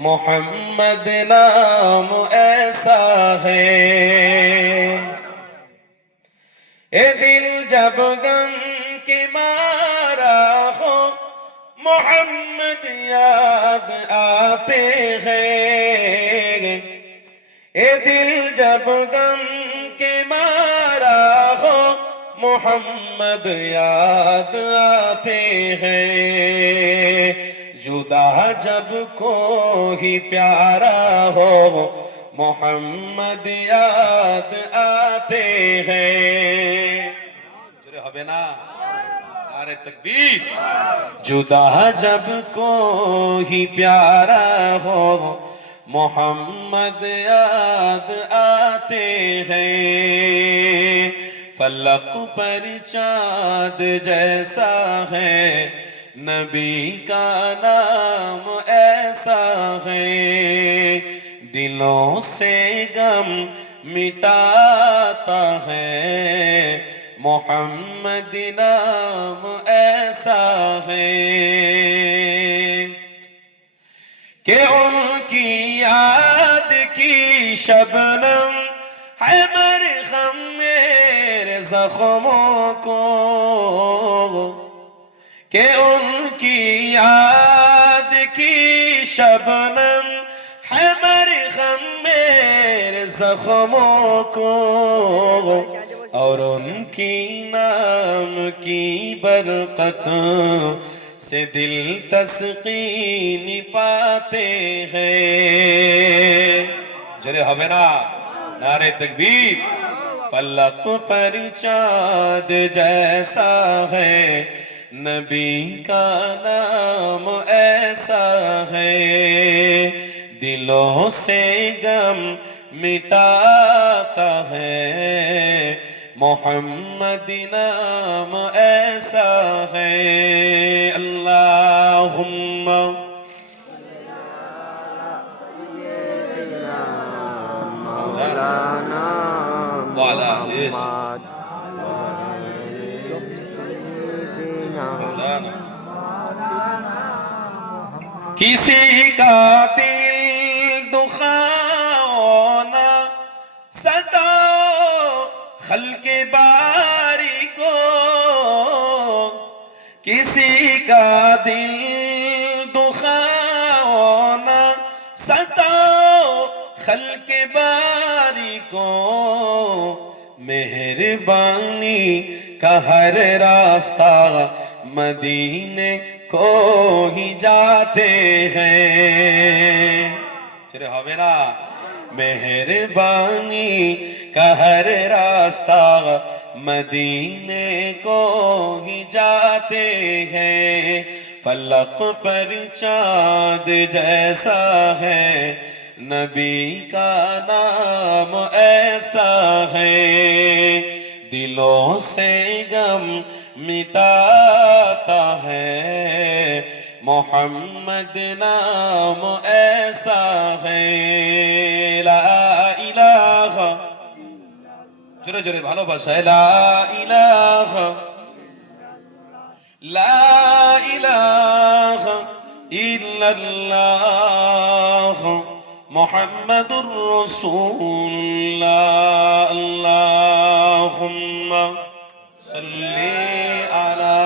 मोहम्मद नाम ऐसा है, ए दिल जब गम के मारा हो मोहम्मद याद आते हैं। ए दिल जब गम के मारा हो मोहम्मद याद आते हैं। जुदा जब कोई प्यारा हो मोहम्मद याद आते हैं। जुरे होबे ना, नारे तकबीर। जुदा जब कोई प्यारा हो मोहम्मद याद आते हैं। फलक पर चाँद जैसा है नबी का नाम ऐसा है। दिलों से गम मिटाता है मोहम्मद नाम ऐसा है कि उनकी याद की शबनम है मरहम मेरे जख्मों को, कि उनकी याद की शबनम है मरहम मेरे जख्मों को, और उनकी नाम की बरकत से दिल तस्कीन पाते हैं। जरे होबे ना, नारे तकबीर। फलक पर चाँद जैसा है नबी का नाम ऐसा है। दिलों से गम मिटाता है मोहम्मद नाम ऐसा है। अल्लाहुम्मा वाला किसी का दिल दुखाओ ना सताओ खल्के बारी को, किसी का दिल दुखाओ ना सताओ खल्के बारी को। मेहरबानी का हर रास्ता मदीने को ही जाते हैं। चले होबे ना, मेहरबानी का हर रास्ता मदीने को ही जाते हैं। फलक पर चाँद जैसा है नबी का नाम ऐसा है। दिलों से गम मिटाता है मोहम्मद नाम ऐसा है। ला इलाहा, जोरे जोरे भालोबासा, ला इलाहा इल्लल्लाह मुहम्मदुर रसूलुल्लाह। अल्लाहुम्मा सल्ली अला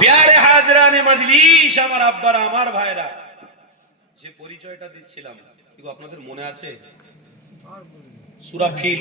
প্যারে হাজরানে মজলিস, আমার আব্বারা আমার ভাইরা, যে পরিচয়টা দিচ্ছিলাম আপনাদের মনে আছে? সূরা ফিল